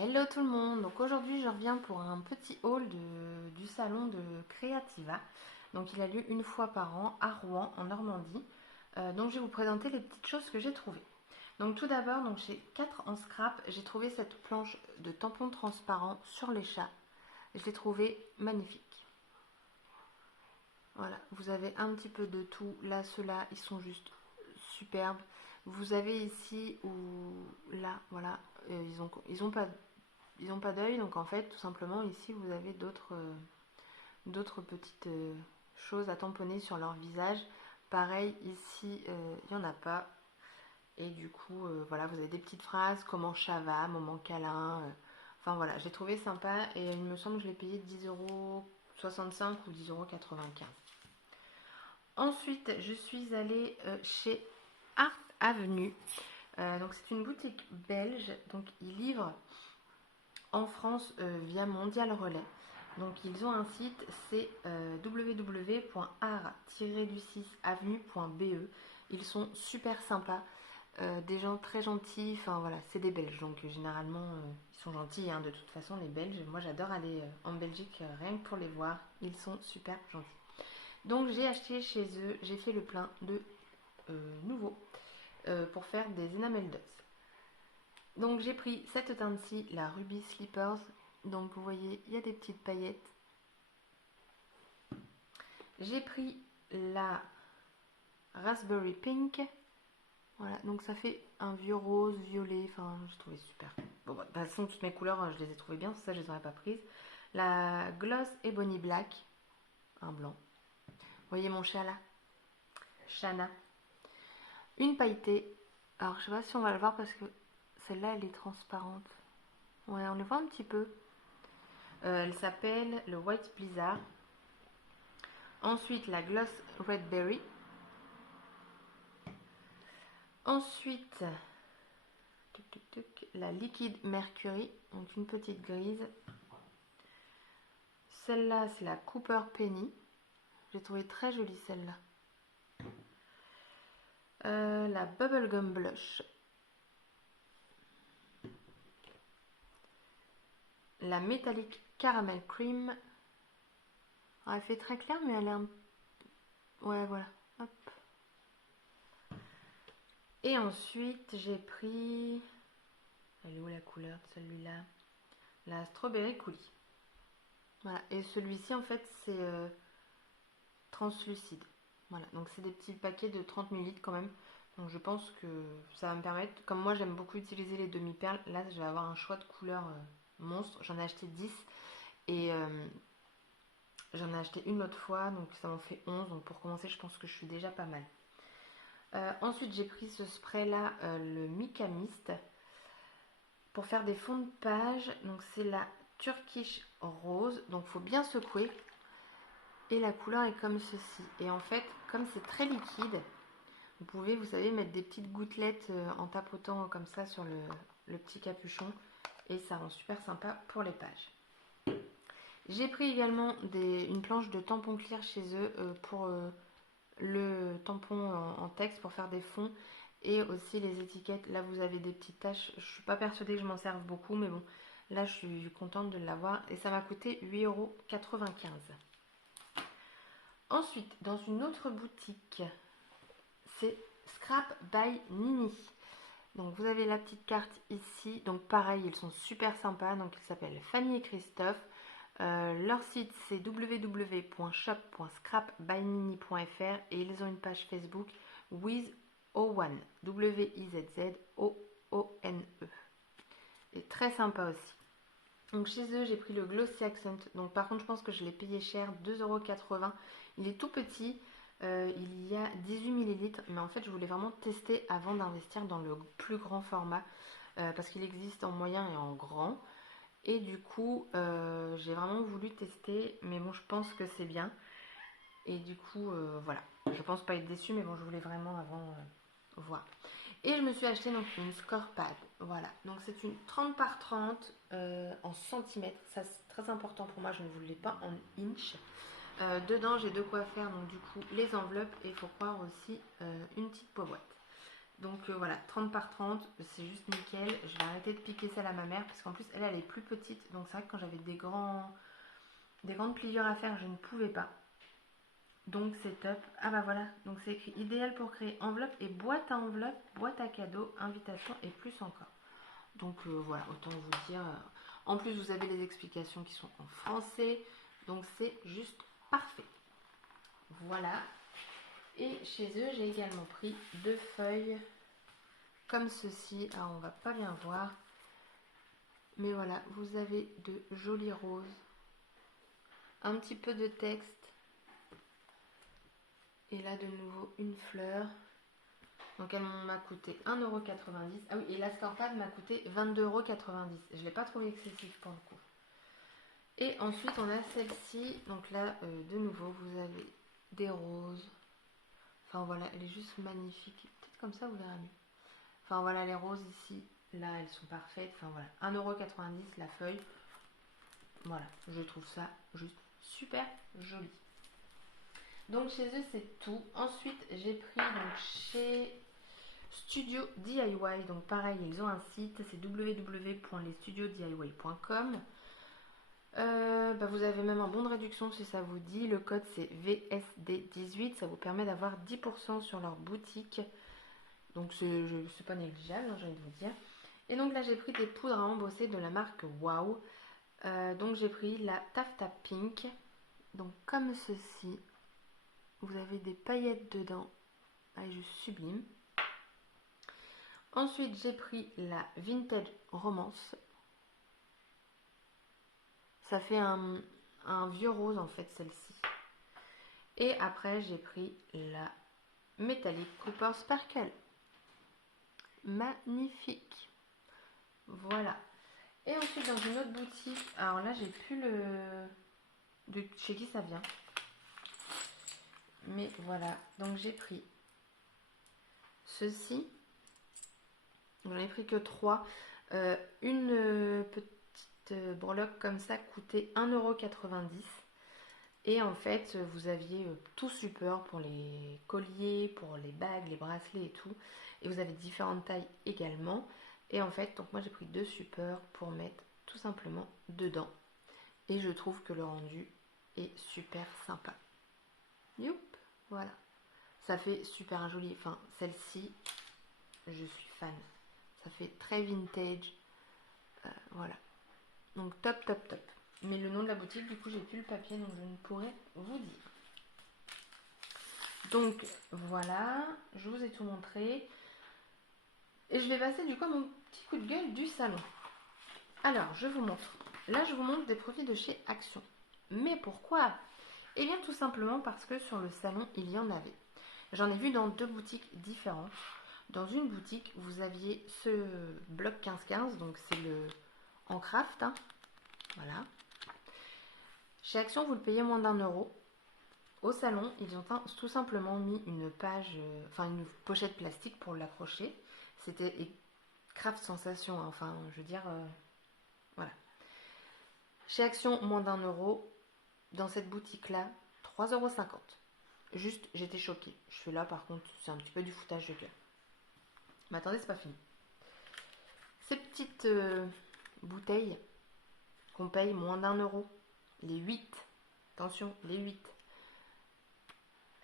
Hello tout le monde, donc aujourd'hui je reviens pour un petit haul du salon de Creativa. Donc il a lieu une fois par an à Rouen en Normandie. Donc je vais vous présenter les petites choses que j'ai trouvées. Donc tout d'abord, donc chez 4 en scrap, j'ai trouvé cette planche de tampons transparents sur les chats. Je l'ai trouvée magnifique. Voilà, vous avez un petit peu de tout. Là, ceux-là, ils sont juste superbes. Vous avez ici ou là, voilà, ils ont pas d'œil, donc en fait, tout simplement, ici, vous avez d'autres petites choses à tamponner sur leur visage. Pareil, ici, il n'y en a pas. Et du coup, voilà, vous avez des petites phrases, comment chat va, moment câlin. Enfin voilà, j'ai trouvé sympa et il me semble que je l'ai payé 10,65 € ou 10,95 €. Ensuite, je suis allée chez Art Avenue. Donc c'est une boutique belge, donc ils livrent en France via Mondial Relais. Donc ils ont un site, c'est www.art-avenue.be. Ils sont super sympas, des gens très gentils, enfin voilà, c'est des Belges, donc généralement ils sont gentils hein, de toute façon les Belges. Moi j'adore aller en Belgique rien que pour les voir, ils sont super gentils. Donc j'ai acheté chez eux, j'ai fait le plein de nouveaux pour faire des enamel dots. Donc j'ai pris cette teinte-ci, la Ruby Slippers. Donc vous voyez, il y a des petites paillettes. J'ai pris la Raspberry Pink. Voilà, donc ça fait un vieux rose, violet, enfin je trouvais super. Bon, bah, de toute façon, toutes mes couleurs, je les ai trouvées bien, c'est ça je les aurais pas prises. La Gloss Ebony Black, un blanc. Vous voyez mon chat là, Shana. Une pailletée. Alors je sais pas si on va le voir parce que celle-là elle est transparente. Ouais, on le voit un petit peu. Elle s'appelle le White Blizzard. Ensuite, la Gloss Red Berry. Ensuite, la Liquid Mercury, donc une petite grise. Celle-là, c'est la Cooper Penny. J'ai trouvé très jolie celle-là. La Bubblegum Blush. La Metallic Caramel Cream. Alors, elle fait très claire, mais elle est un... Ouais, voilà. Hop. Et ensuite, j'ai pris... Elle est où la couleur de celui-là? La Strawberry Coulis. Voilà. Et celui-ci, en fait, c'est translucide. Voilà. Donc, c'est des petits paquets de 30 ml quand même. Donc, je pense que ça va me permettre... Comme moi, j'aime beaucoup utiliser les demi-perles. Là, je vais avoir un choix de couleurs monstre. J'en ai acheté 10. Et j'en ai acheté une autre fois. Donc, ça m'en fait 11. Donc, pour commencer, je pense que je suis déjà pas mal. Ensuite, j'ai pris ce spray-là, le Mica Mist, pour faire des fonds de page. Donc, c'est la Turkish Rose. Donc, il faut bien secouer. Et la couleur est comme ceci. Et en fait, comme c'est très liquide, vous pouvez, vous savez, mettre des petites gouttelettes en tapotant comme ça sur le petit capuchon. Et ça rend super sympa pour les pages. J'ai pris également une planche de tampon clear chez eux pour le tampon en texte pour faire des fonds et aussi les étiquettes. Là vous avez des petites taches, je suis pas persuadée que je m'en serve beaucoup mais bon, là je suis contente de l'avoir et ça m'a coûté 8,95 €. Ensuite, dans une autre boutique, c'est Scrap by Nini. Donc vous avez la petite carte ici, donc pareil, ils sont super sympas, donc ils s'appellent Fanny et Christophe. Leur site c'est www.shop.scrapbynini.fr et ils ont une page Facebook Wizzone, Wizzone. Et très sympa aussi. Donc chez eux j'ai pris le Glossy Accent. Donc par contre je pense que je l'ai payé cher, 2,80 €. Il est tout petit, il y a 18 ml. Mais en fait je voulais vraiment tester avant d'investir dans le plus grand format. Parce qu'il existe en moyen et en grand. Et du coup, j'ai vraiment voulu tester, mais bon, je pense que c'est bien. Et du coup, voilà. Je pense pas être déçue, mais bon, je voulais vraiment avant voir. Et je me suis acheté donc une Scorepad. Voilà. Donc c'est une 30 par 30 en centimètres. Ça, c'est très important pour moi. Je ne voulais pas en inch. Dedans, j'ai de quoi faire donc du coup les enveloppes et il faut croire aussi une petite boîte. Donc voilà, 30 par 30, c'est juste nickel. Je vais arrêter de piquer celle à ma mère parce qu'en plus elle est plus petite. Donc c'est vrai que quand j'avais des grandes pliures à faire, je ne pouvais pas. Donc c'est top. Ah bah voilà, donc c'est écrit idéal pour créer enveloppe et boîte à enveloppe, boîte à cadeaux, invitation et plus encore. Donc voilà, autant vous dire. En plus vous avez les explications qui sont en français. Donc c'est juste parfait. Voilà. Et chez eux, j'ai également pris 2 feuilles comme ceci. Alors, on va pas bien voir. Mais voilà, vous avez de jolis roses. Un petit peu de texte. Et là, de nouveau, une fleur. Donc, elle m'a coûté 1,90 €. Ah oui, et la Scarpade m'a coûté 22,90 €. Je ne l'ai pas trouvé excessif pour le coup. Et ensuite, on a celle-ci. Donc là, de nouveau, vous avez des roses. Enfin voilà, elle est juste magnifique. Peut-être comme ça, vous verrez mieux. Enfin voilà, les roses ici, là, elles sont parfaites. Enfin voilà, 1,90 € la feuille. Voilà, je trouve ça juste super joli. Donc chez eux, c'est tout. Ensuite, j'ai pris donc chez Studio DIY. Donc pareil, ils ont un site, c'est www.lesstudiosdiy.com. Vous avez même un bon de réduction si ça vous dit. Le code c'est VSD18. Ça vous permet d'avoir 10% sur leur boutique. Donc c'est pas négligeable, j'ai envie de vous dire. Et donc là j'ai pris des poudres à embosser de la marque Wow. Donc j'ai pris la Taffeta Pink. Donc comme ceci. Vous avez des paillettes dedans. Elle est juste sublime. Ensuite j'ai pris la Vintage Romance. Ça fait un vieux rose en fait celle-ci. Et après j'ai pris la Metallic Cooper Sparkle. Magnifique. Voilà. Et ensuite dans une autre boutique, alors là j'ai plus de chez qui ça vient. Mais voilà, donc j'ai pris ceci. J'en ai pris que 3. Une petite breloque comme ça coûtait 1,90 €. Et en fait, vous aviez tout support pour les colliers, pour les bagues, les bracelets et tout. Et vous avez différentes tailles également. Et en fait, donc moi j'ai pris 2 supports pour mettre tout simplement dedans. Et je trouve que le rendu est super sympa. Youp, voilà. Ça fait super joli. Enfin, celle-ci, je suis fan. Ça fait très vintage. Voilà. Donc top, top, top. Mais le nom de la boutique, du coup, j'ai plus le papier, donc je ne pourrais vous dire. Donc voilà, je vous ai tout montré. Et je vais passer du coup à mon petit coup de gueule du salon. Alors, je vous montre. Là, je vous montre des produits de chez Action. Mais pourquoi? Eh bien, tout simplement parce que sur le salon, il y en avait. J'en ai vu dans 2 boutiques différentes. Dans une boutique, vous aviez ce bloc 15-15, donc c'est le en craft. Hein. Voilà. Chez Action, vous le payez moins d'1 €. Au salon, ils ont tout simplement mis une page, une pochette plastique pour l'accrocher. C'était craft sensation, hein. Enfin, je veux dire, voilà. Chez Action, moins d'1 €. Dans cette boutique-là, 3,50 €. Juste, j'étais choquée. Je suis là, par contre, c'est un petit peu du foutage de gueule. Mais attendez, c'est pas fini. Ces petites bouteilles qu'on paye moins d'1 €, les 8, attention, les 8,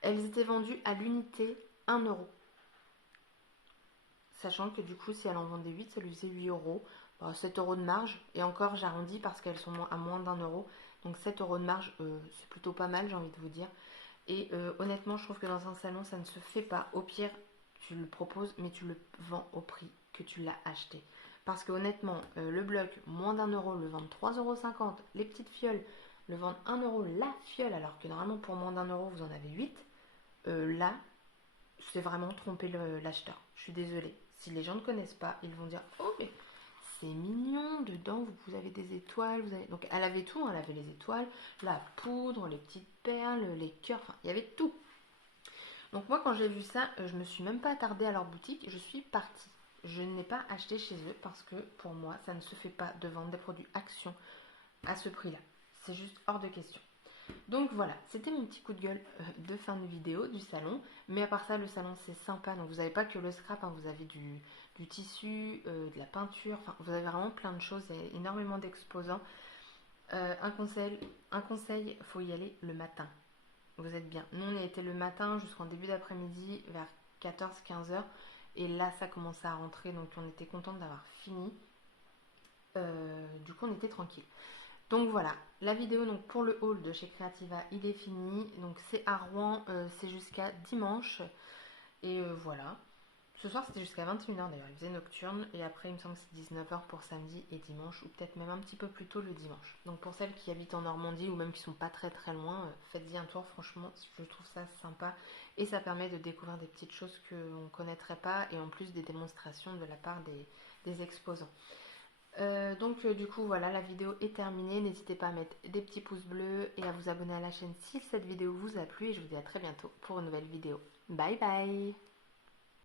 elles étaient vendues à l'unité 1 €. Sachant que du coup, si elle en vendait 8, ça lui faisait 8 €. Bon, 7 € de marge. Et encore, j'arrondis parce qu'elles sont à moins d'1 €. Donc 7 € de marge, c'est plutôt pas mal, j'ai envie de vous dire. Et honnêtement, je trouve que dans un salon, ça ne se fait pas. Au pire, tu le proposes, mais tu le vends au prix que tu l'as acheté. Parce que honnêtement, le bloc, moins d'1 € le vendent 3,50 €. Les petites fioles le vendent 1 € la fiole, alors que normalement, pour moins d'1 € vous en avez 8. Là, c'est vraiment tromper l'acheteur. Je suis désolée. Si les gens ne connaissent pas, ils vont dire oh mais c'est mignon, dedans vous avez des étoiles, vous avez... Donc elle avait tout, elle avait les étoiles, la poudre, les petites perles, les cœurs, enfin il y avait tout. Donc moi quand j'ai vu ça, je me suis même pas attardée à leur boutique, je suis partie. Je n'ai pas acheté chez eux parce que pour moi ça ne se fait pas de vendre des produits Action à ce prix-là. C'est juste hors de question. Donc voilà, c'était mon petit coup de gueule de fin de vidéo du salon. Mais à part ça, le salon c'est sympa. Donc vous n'avez pas que le scrap, hein, vous avez du tissu, de la peinture. Enfin, vous avez vraiment plein de choses. Il y a énormément d'exposants. Un conseil, faut y aller le matin. Vous êtes bien. Nous, on a été le matin jusqu'en début d'après-midi vers 14-15 heures. Et là, ça commençait à rentrer. Donc on était contente d'avoir fini. Du coup, on était tranquille. Donc voilà, la vidéo donc pour le haul de chez Creativa, il est fini. Donc c'est à Rouen, c'est jusqu'à dimanche. Et voilà. Ce soir c'était jusqu'à 21 heures d'ailleurs, il faisait nocturne. Et après il me semble que c'est 19 heures pour samedi et dimanche. Ou peut-être même un petit peu plus tôt le dimanche. Donc pour celles qui habitent en Normandie ou même qui sont pas très très loin, faites-y un tour. Franchement, je trouve ça sympa. Et ça permet de découvrir des petites choses qu'on ne connaîtrait pas. Et en plus des démonstrations de la part des exposants. Du coup voilà, la vidéo est terminée. N'hésitez pas à mettre des petits pouces bleus et à vous abonner à la chaîne si cette vidéo vous a plu. Et je vous dis à très bientôt pour une nouvelle vidéo. Bye bye.